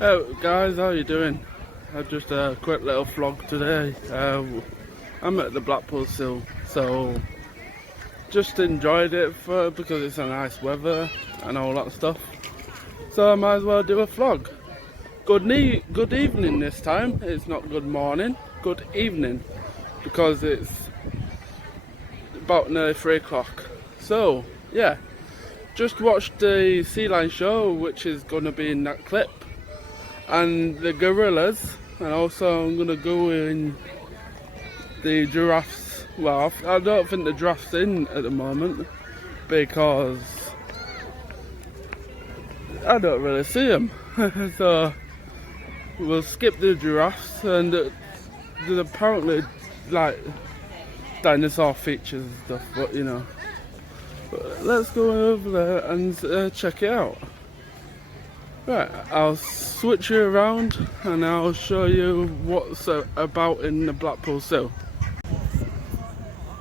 Hey guys, how you doing? Just a quick little vlog today. I'm at the Blackpool Zoo, so just enjoyed it because it's a nice weather and all that stuff. So I might as well do a vlog. Good evening this time. It's not good morning. Good evening because it's about nearly 3 o'clock. So yeah, just watched the sea lion show, which is going to be in that clip, and the gorillas, and also I'm gonna go in the giraffes. Well, I don't think the giraffes in at the moment because I don't really see them. So we'll skip the giraffes, and there's apparently like dinosaur features and stuff, but you know. But let's go over there and check it out. Right, I'll switch you around and I'll show you what's about in the Blackpool Zoo.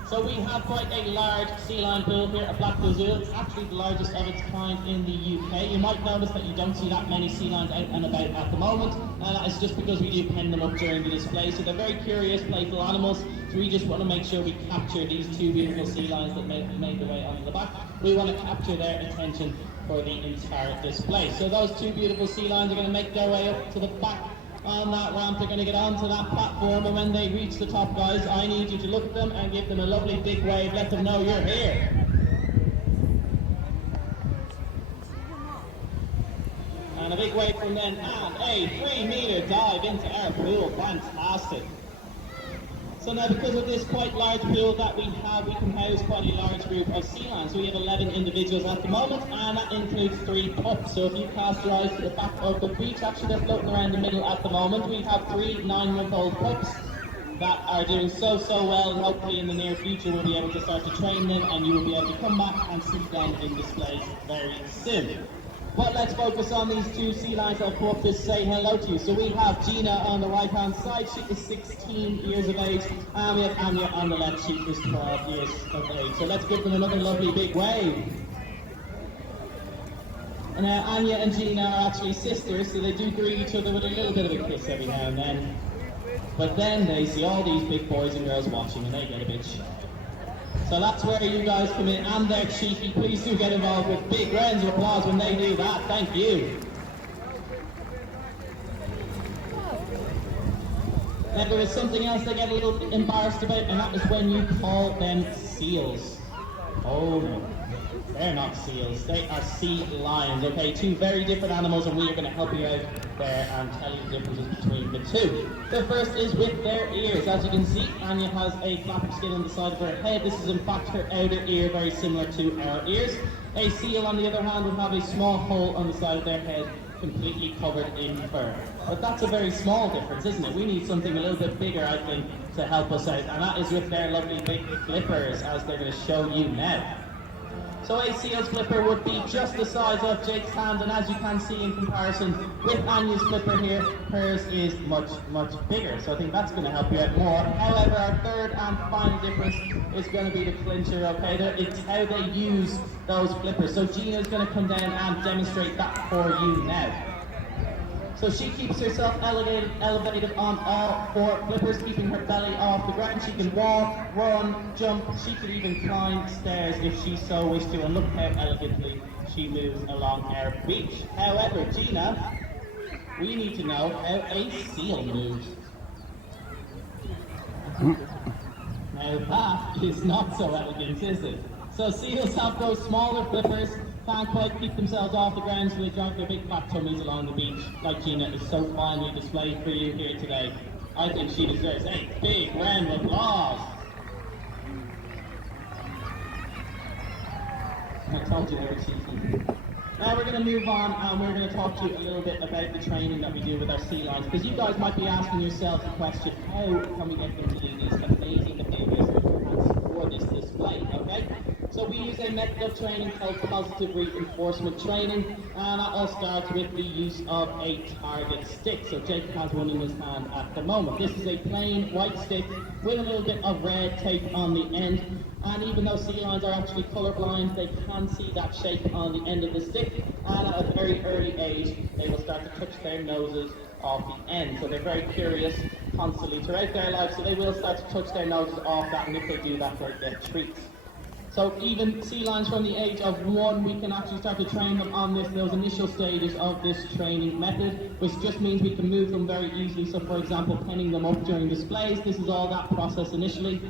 So we have quite a large sea lion pool here at Blackpool Zoo. It's actually the largest of its kind in the UK. You might notice that you don't see that many sea lions out and about at the moment, and that is just because we do pen them up during the display. So they're very curious, playful animals. So we just want to make sure we capture these two beautiful sea lions that made their way onto the back. We want to capture their attention for the entire display. So those two beautiful sea lions are going to make their way up to the back on that ramp. They're going to get onto that platform, and when they reach the top, guys, I need you to look at them and give them a lovely big wave. Let them know you're here. And a big wave from them, and a 3-meter dive into our pool. Fantastic. So now, because of this quite large pool that we have, we can house quite a large group of sea lions. So we have 11 individuals at the moment, and that includes 3 pups. So if you cast your eyes to the back of the beach, actually they're floating around the middle at the moment. We have 3 9-month-old pups that are doing so well, and hopefully in the near future we'll be able to start to train them, and you will be able to come back and see them in displays very soon. But let's focus on these 2 sea lions that have come up to say hello to you. So we have Gina on the right hand side. She is 16 years of age, and we have Anya on the left. She is 12 years of age. So let's give them another lovely big wave. And now Anya and Gina are actually sisters, so they do greet each other with a little bit of a kiss every now and then. But then they see all these big boys and girls watching, and they get a bit shy. So that's where you guys come in, and they're cheeky. Please do get involved with big rounds of applause when they do that. Thank you. Now there is something else they get a little bit embarrassed about, and that is when you call them seals. Oh no, they're not seals. They are sea lions. Okay, 2 very different animals, and we are going to help you out there and tell you the differences between the 2. The first is with their ears. As you can see, Anya has a flap of skin on the side of her head. This is in fact her outer ear, very similar to our ears. A seal, on the other hand, will have a small hole on the side of their head, completely covered in fur. But that's a very small difference, isn't it? We need something a little bit bigger, I think, to help us out, and that is with their lovely big flippers, as they're going to show you now. So a seal's flipper would be just the size of Jake's hand, and as you can see in comparison with Anya's flipper here, hers is much bigger. So I think that's going to help you out more. However, our third and final difference is going to be the clincher, okay? It's how they use those flippers. So Gina's going to come down and demonstrate that for you now. So she keeps herself elevated on all 4 flippers, keeping her belly off the ground. She can walk, run, jump. She could even climb stairs if she so wished to. And look how elegantly she moves along our beach. However, Gina, we need to know how a seal moves. Now that is not so elegant, is it? So seals have those smaller flippers, can't quite keep themselves off the ground, so they drag their big fat tummies along the beach, like Gina is so finely displayed for you here today. I think she deserves a big round of applause. I told you they were cheeky. Now we're going to move on, and we're going to talk to you a little bit about the training that we do with our sea lions, because you guys might be asking yourselves the question, how can we get them to do these amazing behaviors and for this display, okay? So So we use a method of training called positive reinforcement training, and that all starts with the use of a target stick. So Jake has one in his hand at the moment. This is a plain white stick with a little bit of red tape on the end. And even though sea lions are actually colourblind, they can see that shape on the end of the stick, and at a very early age, they will start to touch their noses off the end. So they're very curious constantly throughout their life, so they will start to touch their noses off that, and if they do that, they'll get treats. So even sea lions from the age of 1, we can actually start to train them on those initial stages of this training method, which just means we can move them very easily. So for example, penning them up during displays, this is all that process initially.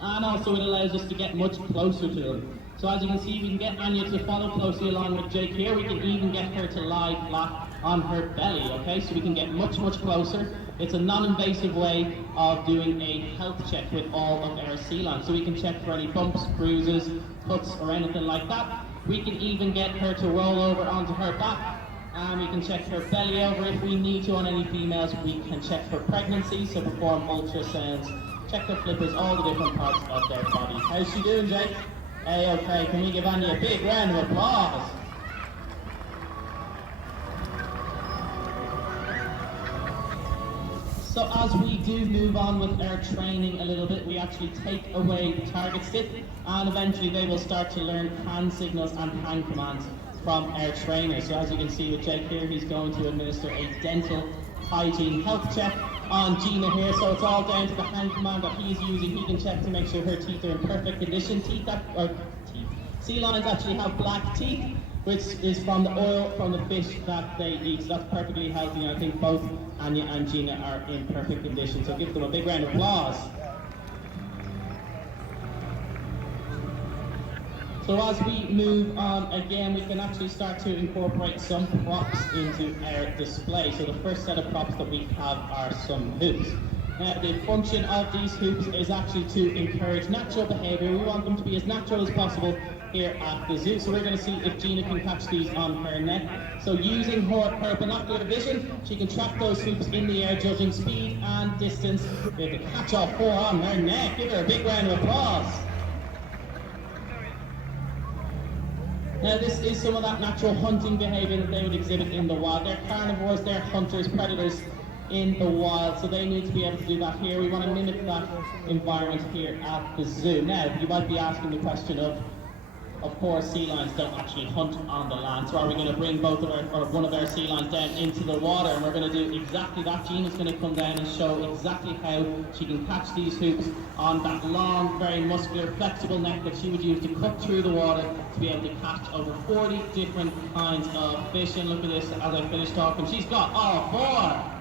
And also it allows us to get much closer to them. So as you can see, we can get Anya to follow closely along with Jake here. We can even get her to lie flat on her belly, okay? So we can get much, much closer. It's a non-invasive way of doing a health check with all of our sea lions. So we can check for any bumps, bruises, cuts, or anything like that. We can even get her to roll over onto her back. And we can check her belly over if we need to on any females. We can check for pregnancy, so perform ultrasounds. Check their flippers, all the different parts of their body. How's she doing, Jake? Hey, okay, can we give Anya a big round of applause? So as we do move on with our training a little bit, we actually take away the target stick, and eventually they will start to learn hand signals and hand commands from our trainer. So as you can see with Jake here, he's going to administer a dental hygiene health check on Gina here, so it's all down to the hand command that he's using. He can check to make sure her teeth are in perfect condition. Sea lions actually have black teeth, which is from the oil from the fish that they eat, so that's perfectly healthy, and I think both Anya and Gina are in perfect condition, so give them a big round of applause. So as we move on again, we can actually start to incorporate some props into our display. So the first set of props that we have are some hoops. Now the function of these hoops is actually to encourage natural behaviour. We want them to be as natural as possible here at the zoo. So we're going to see if Gina can catch these on her neck. So using her binocular vision, she can track those hoops in the air, judging speed and distance. We have to catch all 4 on her neck. Give her a big round of applause. Now this is some of that natural hunting behaviour that they would exhibit in the wild. They're carnivores, they're hunters, predators in the wild, so they need to be able to do that here. We want to mimic that environment here at the zoo. Now, you might be asking the question of course, sea lions don't actually hunt on the land, so are we going to bring both of our, or one of our sea lions down into the water, and we're going to do exactly that. Gina's going to come down and show exactly how she can catch these hoops on that long, very muscular, flexible neck that she would use to cut through the water to be able to catch over 40 different kinds of fish. And look at this, as I finish talking, she's got all 4!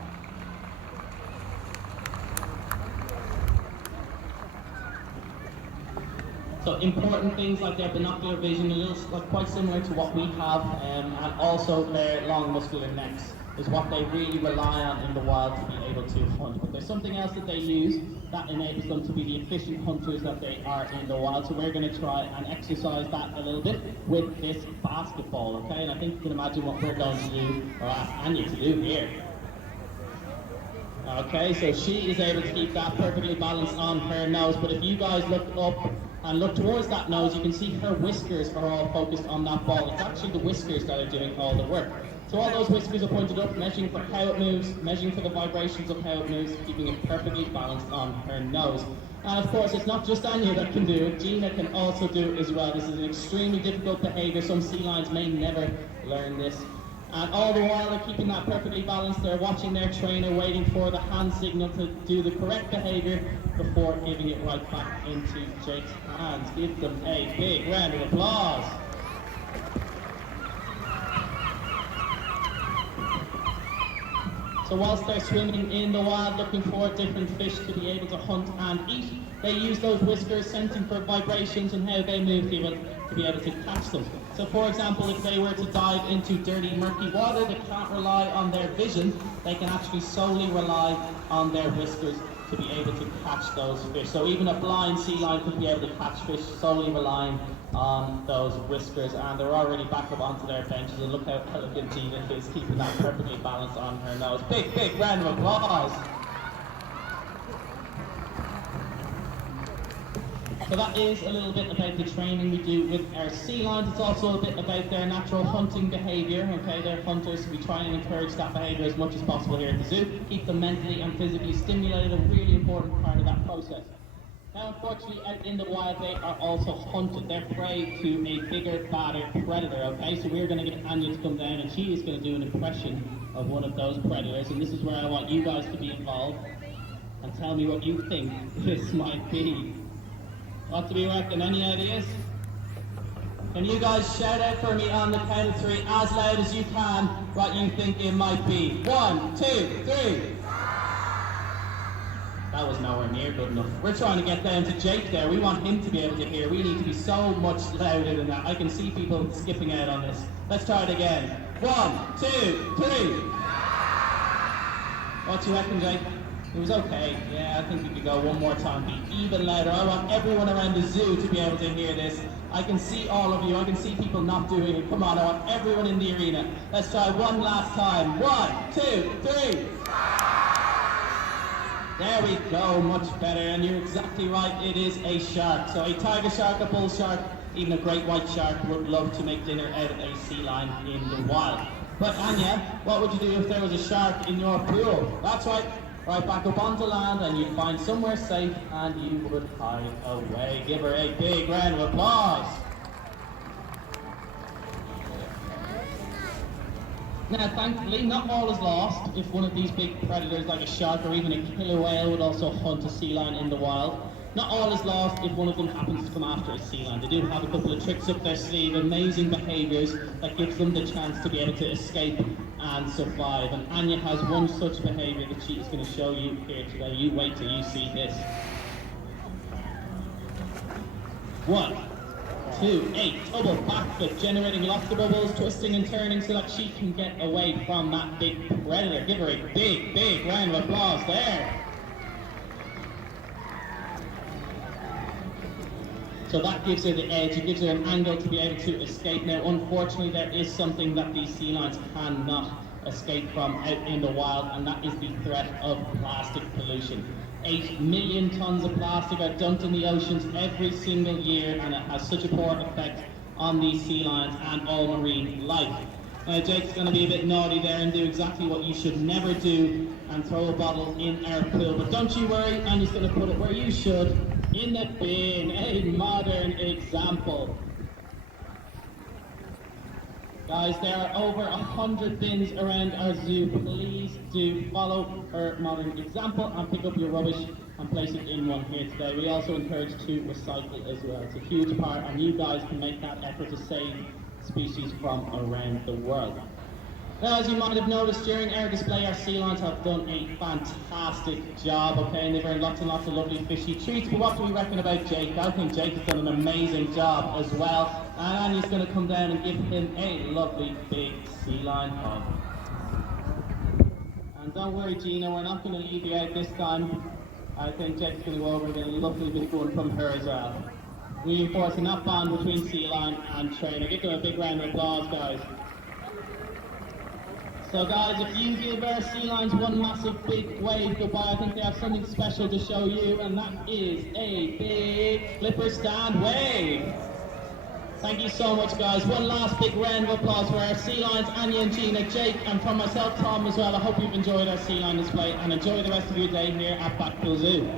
So important things like their binocular vision, quite similar to what we have, and also their long muscular necks is what they really rely on in the wild to be able to hunt. But there's something else that they use that enables them to be the efficient hunters that they are in the wild. So we're going to try and exercise that a little bit with this basketball, okay? And I think you can imagine what we're going to do, or ask Anya to do here. Okay, so she is able to keep that perfectly balanced on her nose, but if you guys look up and look towards that nose, you can see her whiskers are all focused on that ball. It's actually the whiskers that are doing all the work. So all those whiskers are pointed up, measuring for how it moves, measuring for the vibrations of how it moves, keeping it perfectly balanced on her nose. And of course, it's not just Anya that can do it, Gina can also do it as well. This is an extremely difficult behaviour. Some sea lions may never learn this. And all the while they're keeping that perfectly balanced, they're watching their trainer, waiting for the hand signal to do the correct behaviour before giving it right back into Jake's hands. Give them a big round of applause. So whilst they're swimming in the wild looking for different fish to be able to hunt and eat, they use those whiskers sensing for vibrations and how they move to be able to catch them. So for example, if they were to dive into dirty, murky water, they can't rely on their vision, they can actually solely rely on their whiskers to be able to catch those fish. So even a blind sea lion could be able to catch fish solely relying on those whiskers, and they're already back up onto their benches, and look how elegant Gina is keeping that perfectly balanced on her nose. Big, big round of applause. So that is a little bit about the training we do with our sea lions. It's also a bit about their natural hunting behaviour. Okay, they're hunters. We try and encourage that behaviour as much as possible here at the zoo. Keep them mentally and physically stimulated, a really important part of that process. Now, unfortunately, out in the wild, they are also hunted. They're prey to a bigger, badder predator, okay? So we're going to get Anya to come down, and she is going to do an impression of one of those predators. And this is where I want you guys to be involved and tell me what you think this might be. What do we reckon? Any ideas? Can you guys shout out for me on the count of 3 as loud as you can what you think it might be? 1, 2, 3. That was nowhere near good enough. We're trying to get down to Jake there. We want him to be able to hear. We need to be so much louder than that. I can see people skipping out on this. Let's try it again. 1, 2, 3. What do you reckon, Jake? It was okay. Yeah, I think we could go one more time. Be even louder. I want everyone around the zoo to be able to hear this. I can see all of you. I can see people not doing it. Come on, I want everyone in the arena. Let's try one last time. 1, 2, 3. There we go, much better, and you're exactly right, it is a shark. So a tiger shark, a bull shark, even a great white shark would love to make dinner out of a sea lion in the wild. But Anya, what would you do if there was a shark in your pool? That's right, right back up onto land and you'd find somewhere safe and you would hide away. Give her a big round of applause. Now, thankfully, not all is lost if one of these big predators like a shark or even a killer whale would also hunt a sea lion in the wild. Not all is lost if one of them happens to come after a sea lion. They do have a couple of tricks up their sleeve, amazing behaviours that gives them the chance to be able to escape and survive. And Anya has one such behaviour that she is going to show you here today. You wait till you see this. 1, 2, 8, double backflip, generating lots of bubbles, twisting and turning so that she can get away from that big predator. Give her a big, big round of applause there. So that gives her the edge, it gives her an angle to be able to escape. Now, unfortunately, there is something that these sea lions cannot escape from out in the wild, and that is the threat of plastic pollution. 8 million tons of plastic are dumped in the oceans every single year, and it has such a poor effect on these sea lions and all marine life. Jake's going to be a bit naughty there and do exactly what you should never do and throw a bottle in our pool. But don't you worry, I'm just going to put it where you should, in the bin, a modern example. Guys, there are over 100 bins around our zoo. Please do follow her modern example and pick up your rubbish and place it in one here today. We also encourage to recycle as well. It's a huge part, and you guys can make that effort to save species from around the world. Now, as you might have noticed during our display, our sea lions have done a fantastic job, okay, and they've earned lots and lots of lovely fishy treats. But what do we reckon about Jake? I think Jake has done an amazing job as well, and Annie's going to come down and give him a lovely big sea lion hug. And don't worry, Gina, we're not going to leave you out this time. I think Jake's going to go over and get a lovely big one from her as well. Reinforcing that bond between sea lion and trainer. Give them a big round of applause, guys. So guys, if you give our sea lions one massive big wave goodbye, I think they have something special to show you, and that is a big flipper stand wave. Thank you so much, guys. One last big round of applause for our sea lions, Anya and Gina, Jake, and from myself, Tom, as well. I hope you've enjoyed our sea lion display, and enjoy the rest of your day here at Blackpool Zoo.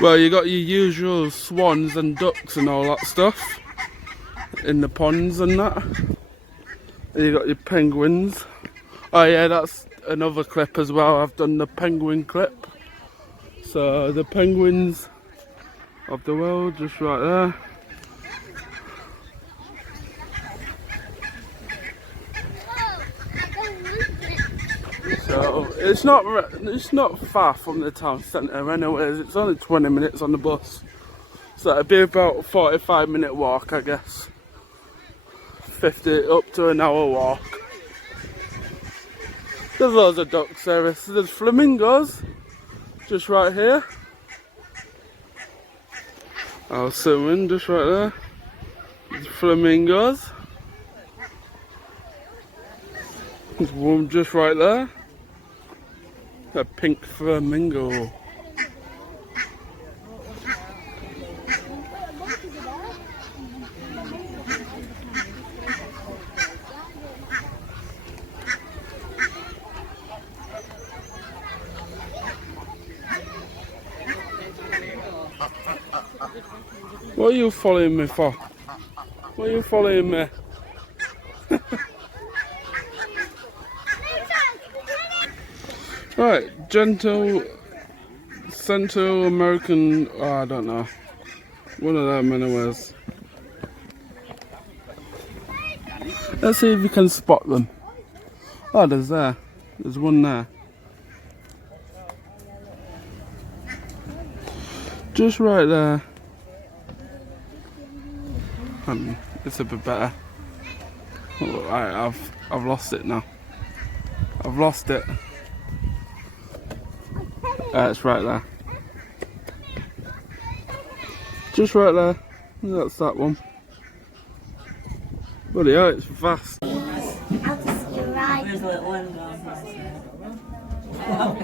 Well, you got your usual swans and ducks and all that stuff in the ponds and that. And you got your penguins. Oh yeah, that's another clip as well. I've done the penguin clip. So the penguins of the world, just right there. So it's not far from the town centre anyways. It's only 20 minutes on the bus. So it'd be about a 45-minute walk, I guess. 50 up to an hour walk. There's loads of ducks there. There's flamingos just right here. I'll zoom in just right there. There's flamingos. There's one just right there. A pink flamingo. What are you following me for? What are you following me? Right, Central American, oh, I don't know. One of them anyways. Let's see if you can spot them. Oh, there's one there. Just right there. It's a bit better. Oh, right, I've lost it now. I've lost it. It's right there. Just right there. That's that one. Bloody hell, it's vast. I'll just see right. There's a little one. Oh!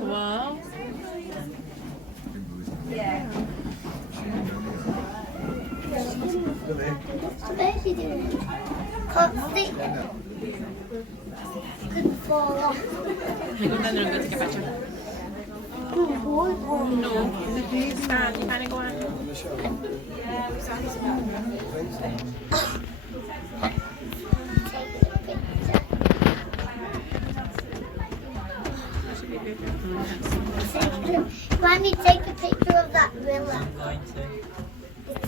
Wow. Yeah. What are you doing? Can't see it. Could fall off. We go down there and go take a picture. No. Stand, you kind of go on. Let me take a picture of that gorilla.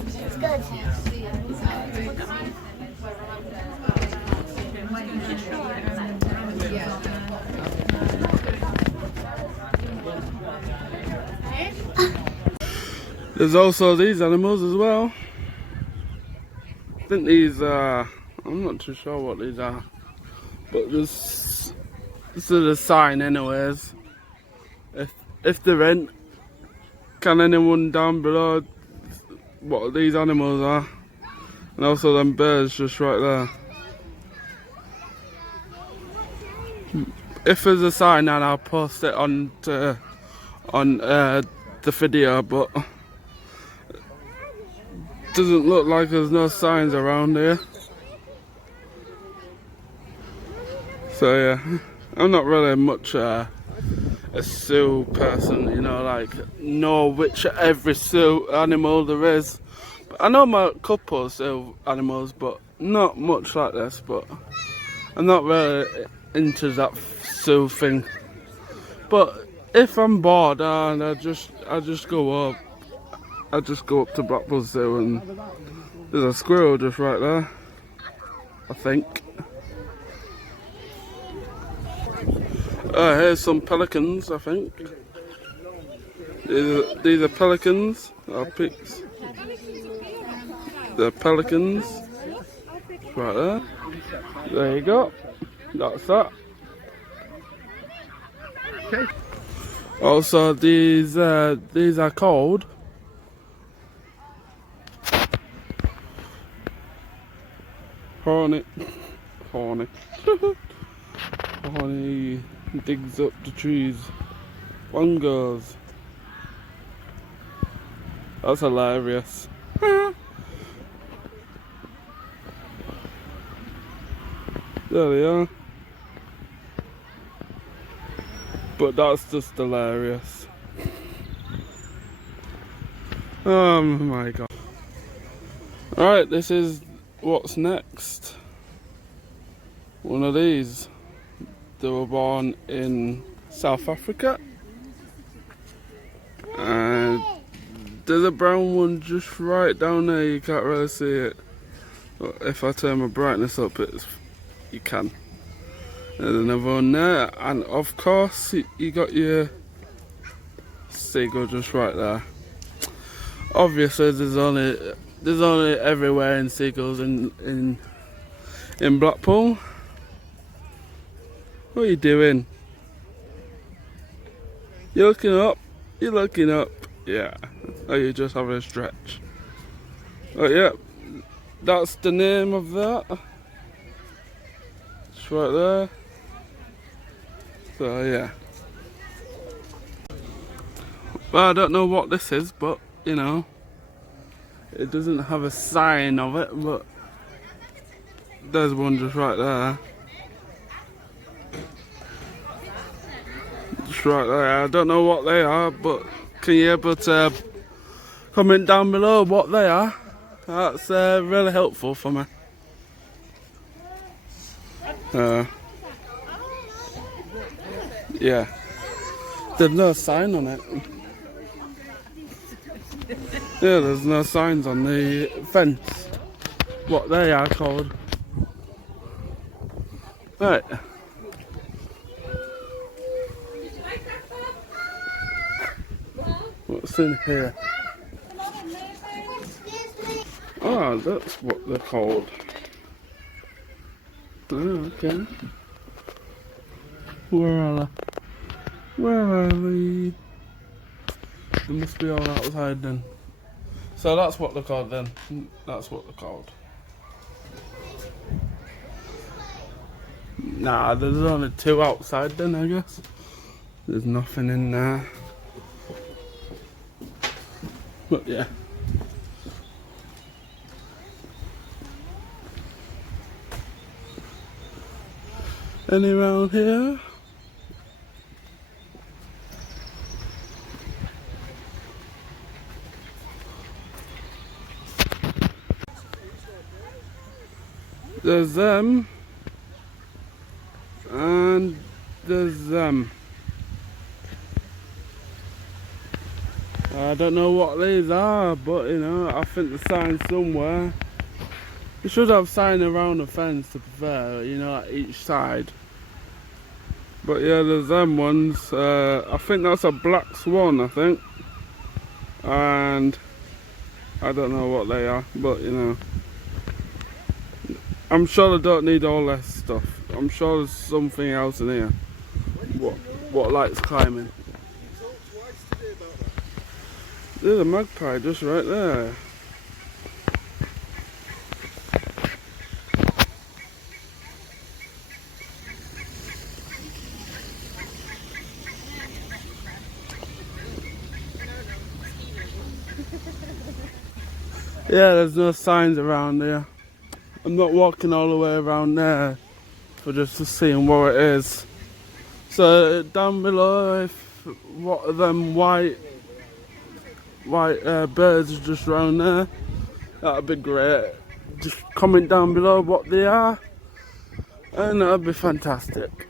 It's good. There's also these animals as well. I think these are, I'm not too sure what these are, but this is a sign anyways. If they're in, can anyone down below what these animals are? And also them birds just right there. If there's a sign, then I'll post it on the video, but doesn't look like there's no signs around here. So yeah, I'm not really much a zoo person, you know, like know which every zoo animal there is. I know my couple of zoo animals, but not much like this. But I'm not really into that zoo thing. But if I'm bored and I just go up. I just go up to Blackpool Zoo and there's a squirrel just right there, I think. Here's some pelicans, I think. These are pelicans, or pigs. They're pelicans. Right there. There you go. That's that. Okay. Also, these are called Horny digs up the trees. One goes. That's hilarious. There they are. But that's just hilarious. Oh my god. Alright, this is what's next. One of these. They were born in South Africa. And there's a brown one just right down there, you can't really see it. But if I turn my brightness up, you can. There's another one there, and of course you got your seagull just right there. Obviously there's only everywhere in seagulls in Blackpool. What are you doing? You're looking up? You're looking up? Yeah. Oh, you're just having a stretch. Oh yeah, that's the name of that. It's right there. So yeah. Well, I don't know what this is, but you know, it doesn't have a sign of it, but there's one just right there. Just right there. I don't know what they are, but can you able to comment down below what they are? That's really helpful for me. Yeah. There's no sign on it. Yeah, there's no signs on the fence. What they are called. Right. What's in here? Oh, that's what they're called. Oh, okay. Where are they? Where are they? They must be all outside then. So that's what they're called then. That's what they're called. Nah, there's only two outside then, I guess. There's nothing in there. But yeah. Any around here? There's them. And there's them. I don't know what these are, but you know, I think the sign's somewhere. You should have sign around the fence, to be fair, you know, at each side. But yeah, there's them ones. I think that's a black swan, I think. And I don't know what they are, but you know, I'm sure they don't need all this stuff. I'm sure there's something else in here. What likes climbing? There's a magpie just right there. Yeah, there's no signs around there. I'm not walking all the way around there for just to seeing what it is. So down below, if what are them white birds just around there, that'd be great. Just comment down below what they are, and that'd be fantastic.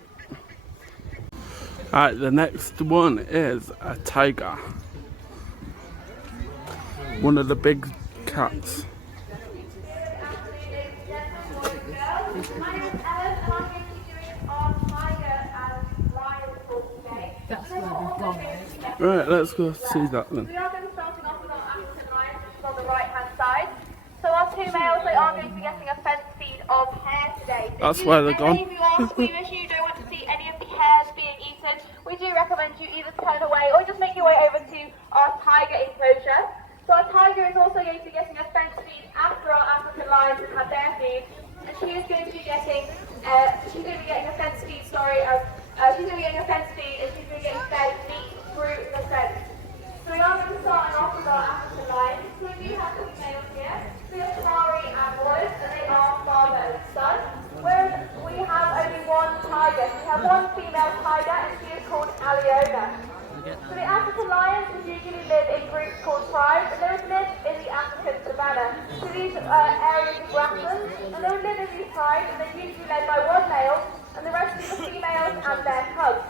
Alright, the next one is a tiger. One of the big cats. Right, let's go see that then. We are going to be starting off with our African lions, which is on the right hand side. So our two males, they are going to be getting a fence feed of hare today. So that's why they're gone. If you are squeamish, you don't want to see any of the hares being eaten, we do recommend you either turn away or just make your way over to our tiger enclosure. So our tiger is also going to be getting a fence feed after our African lions have had their feed, and she is going to be getting a fence feed. She's going to be getting a fence feed, and she's going to be getting fed meat through the fence. So we are going to start off with our African lions. So we do have some males here. We have Shamari and Wallace, and they are father and son. Whereas we have only one tiger. have one female tiger, and she is called Aliona. So the African lions usually live in groups called tribes, and they would live in the African savannah. So these areas of grasslands, and they would live in these tribes, and they're usually led by one male, and the rest are the females and their cubs.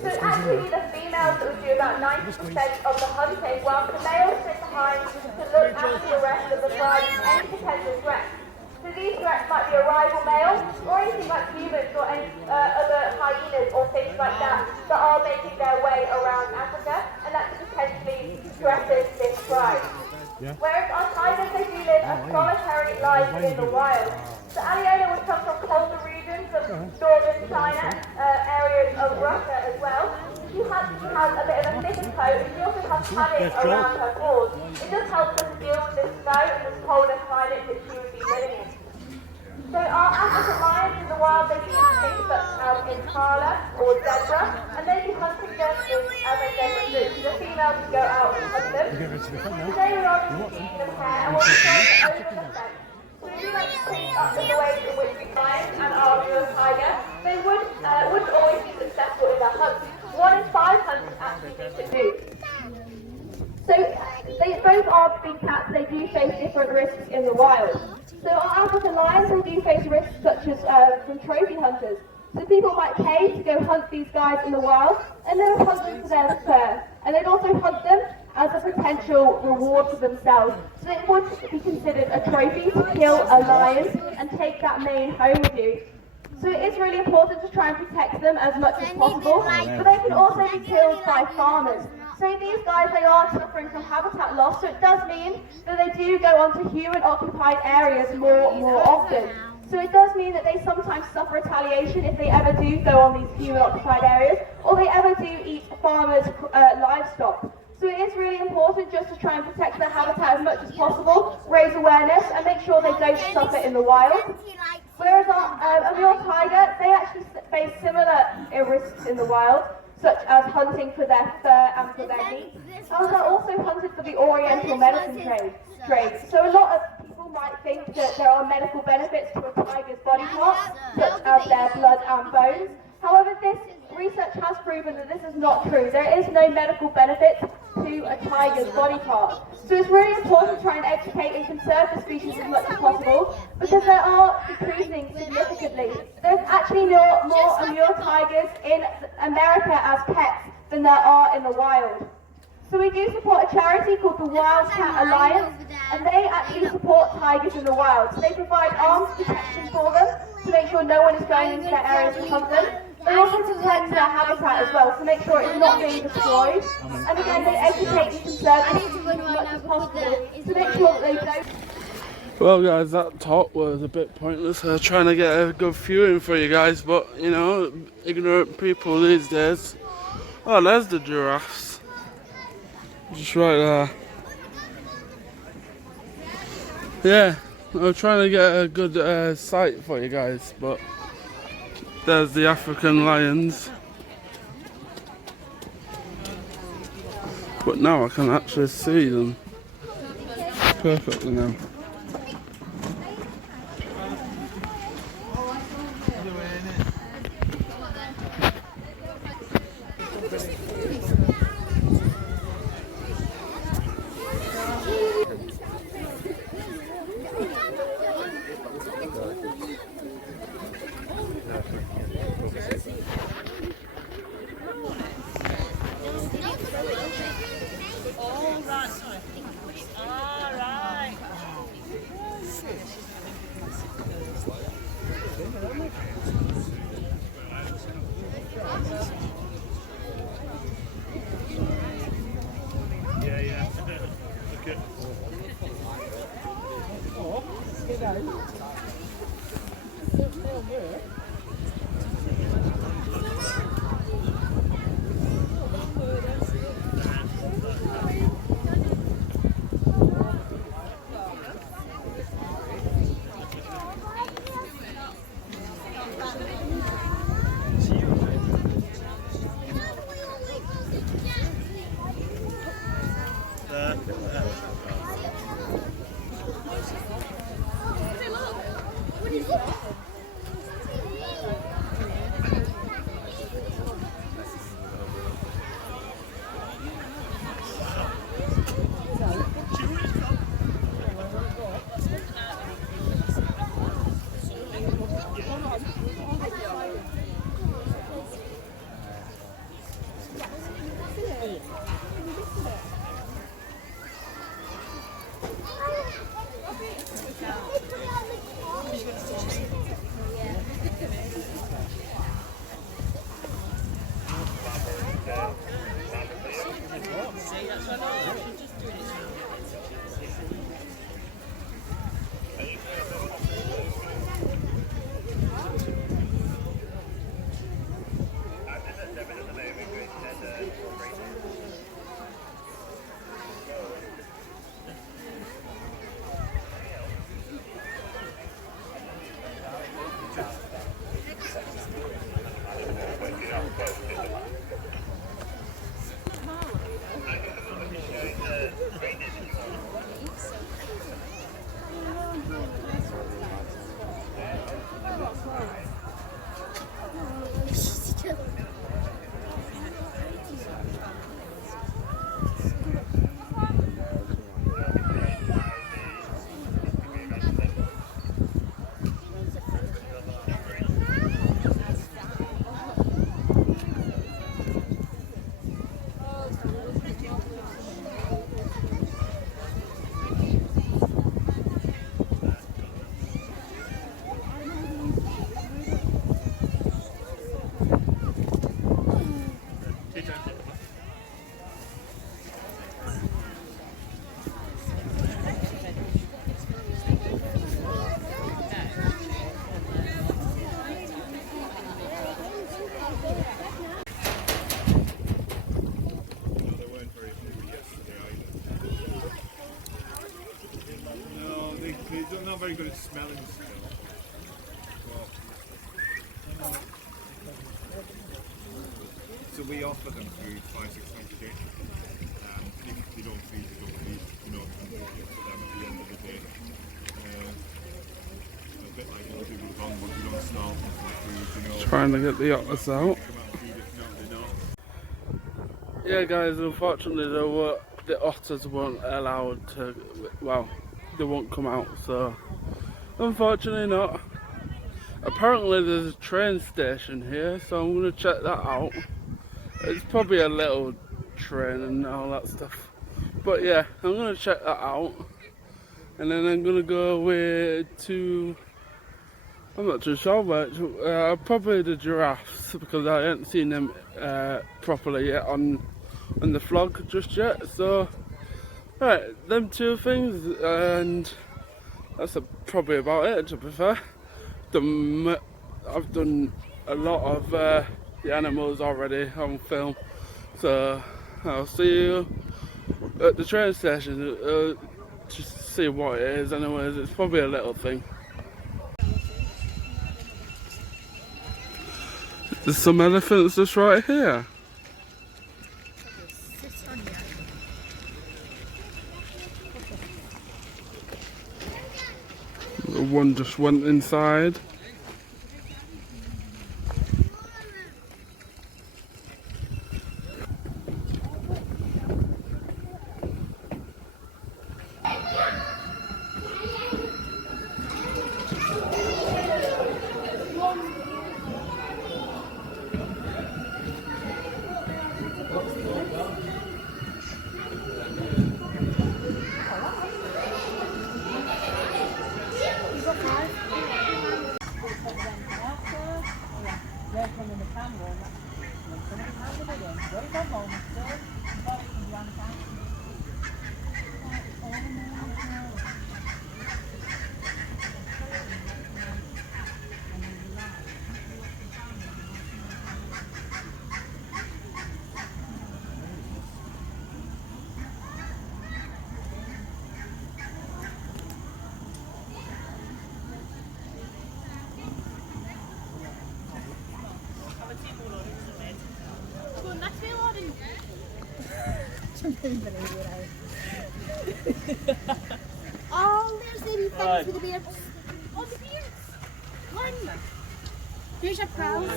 So it's actually the females that would do about 90% of the hunting, whilst the males sit behind to look after the rest of the tribe and any potential threats. So these threats might be a rival male, or anything like humans or any other hyenas or things like that that are making their way around Africa, and that could potentially threaten this tribe. Whereas our tigers, they do live a solitary life in the wild. So Aliona would come from colder regions of northern China, areas of Russia as well. She has a bit of a thicker coat, and she also has padding around her paws. It just helps her to deal with this snow and this colder climate that she would be living in. So our African lions in the wild, they eat things such as impala or zebra, and they do hunting just as I said with groups. The females can go out and hunt them. Today we're on the speaking of hair, and we'll be showing over consent. So we do like to clean up the ways in which we lions and our real tiger, they wouldn't always be successful in their hunts. 1 in 5 hunters actually think it do. So they both are big cats, they do face different risks in the wild. So our African lions, they do face risks such as from trophy hunters. So people might pay to go hunt these guys in the wild, and they would hunt them for their fur. And they'd also hunt them as a potential reward for themselves. So it would be considered a trophy to kill a lion and take that mane home with you. So it is really important to try and protect them as much as possible, but they can also be killed by farmers. So these guys, they are suffering from habitat loss, so it does mean that they do go onto human-occupied areas more often. So it does mean that they sometimes suffer retaliation if they ever do go on these human-occupied areas, or they ever do eat farmers' livestock. So it is really important just to try and protect their habitat as much as possible, raise awareness, and make sure they don't suffer in the wild. Whereas a real tiger, they actually face similar risks in the wild, such as hunting for their fur and for their meat. And they're also hunted for the oriental medicine trade. So a lot of people might think that there are medical benefits to a tiger's body parts, such as their blood and bones. However, this research has proven that this is not true. There is no medical benefit to a tiger's body part. So it's really important to try and educate and conserve the species as much as possible, because they are decreasing significantly. There's actually more real tigers in America as pets than there are in the wild. So we do support a charity called the Wildcat Alliance, and they actually support tigers in the wild. So they provide armed protection for them to make sure no one is going into their areas to hunt them. They also protect their habitat as well to make sure it's not being destroyed. And again, they educate and conserve it as much as possible to make sure that they don't. Well guys, that talk was a bit pointless, trying to get a good viewing for you guys, but you know, ignorant people these days. Oh, there's the giraffes. Just right there. Yeah, I'm trying to get a good sight for you guys, but there's the African lions. But now I can actually see them perfectly now. No, they're not very good at smelling still. So we offer them food 5-6 times a day. If they don't feed, they don't feed. You know, and we'll get to them at the end of the day. A bit like what people with onward, we don't starve them for food, you know. Trying to get the otters out. Come out and feed if not, they don't. Yeah, guys, unfortunately the otters weren't allowed to, well, they won't come out, so unfortunately not. Apparently there's a train station here, so I'm going to check that out. It's probably a little train and all that stuff, but yeah, I'm going to check that out, and then I'm going to go away to, I'm not too sure where, probably the giraffes, because I haven't seen them properly yet on the vlog just yet. So right, them two things, and that's probably about it, to be fair. I've done a lot of the animals already on film, so I'll see you at the train station just to see what it is. Anyways, it's probably a little thing. There's some elephants just right here. The one just went inside. Oh, there's the things with the beards. Oh, the beards. One. Here's your pearls.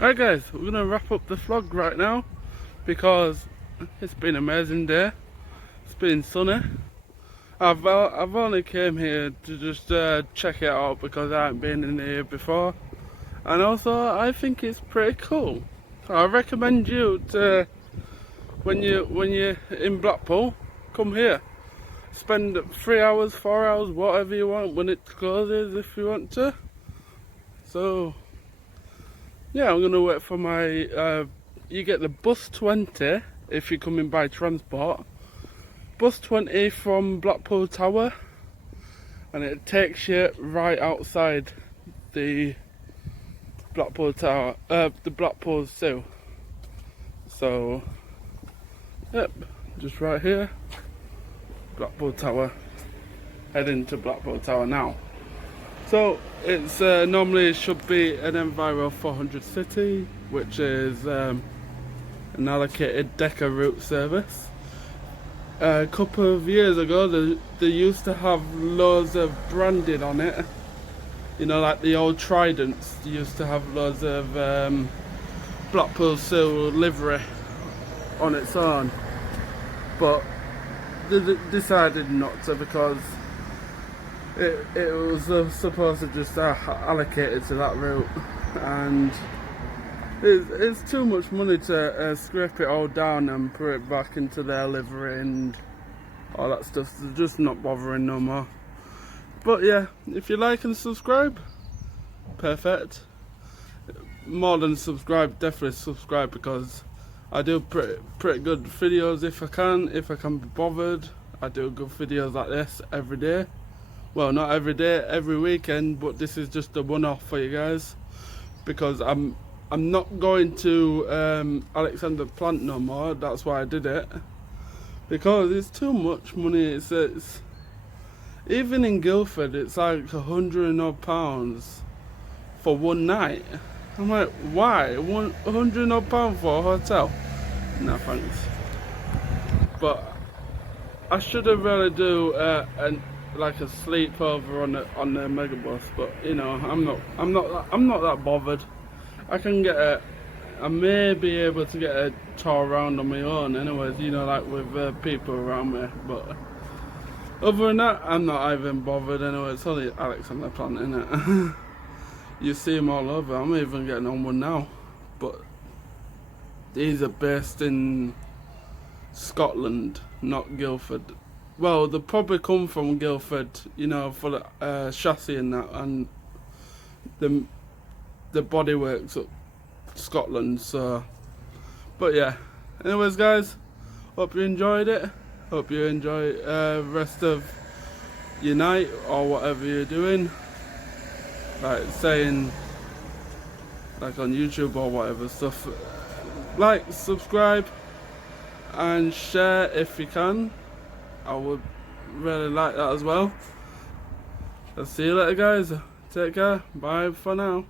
Alright guys, we're going to wrap up the vlog right now because it's been an amazing day. It's been sunny. I've only came here to just check it out because I haven't been in here before, and also I think it's pretty cool. I recommend you to, when you're in Blackpool, come here. Spend 3 hours, 4 hours, whatever you want when it closes if you want to. So yeah, I'm gonna wait for my, you get the bus 20 if you're coming by transport. Bus 20 from Blackpool Tower, and it takes you right outside the Blackpool Tower, the Blackpool Zoo. So, yep, just right here, Blackpool Tower, heading to Blackpool Tower now. So it's normally should be an Enviro 400 City, which is an allocated Deca route service. A couple of years ago they used to have loads of branding on it, you know, like the old Tridents. They used to have loads of Blackpool Zoo livery on its own, but they decided not to because it was supposed to just allocated to that route, and it's too much money to scrape it all down and put it back into their livery and all that stuff. They're just not bothering no more. But yeah, if you like and subscribe, perfect. More than subscribe, definitely subscribe, because I do pretty good videos if I can be bothered. I do good videos like this every day. Well, not every day, every weekend, but this is just a one-off for you guys, because I'm not going to Alexander Plant no more. That's why I did it, because it's too much money. It's even in Guildford, it's like £100 and odd for one night. I'm like, why? £100 and odd for a hotel? No thanks. But I should have really do like a sleepover on the megabus, but you know, I'm not that bothered. I can I may be able to get a tour around on my own anyways, you know, like with people around me, but other than that, I'm not even bothered anyway. It's only Alexander Plant, innit? You see them all over. I'm even getting on one now, but these are based in Scotland, not Guildford. Well, they probably come from Guildford, you know, for the chassis and that, and the bodywork's up Scotland. So, but yeah. Anyways, guys, hope you enjoyed it. Hope you enjoy rest of your night or whatever you're doing. Like saying, like on YouTube or whatever stuff. Like, subscribe, and share if you can. I would really like that as well. I'll see you later, guys. Take care. Bye for now.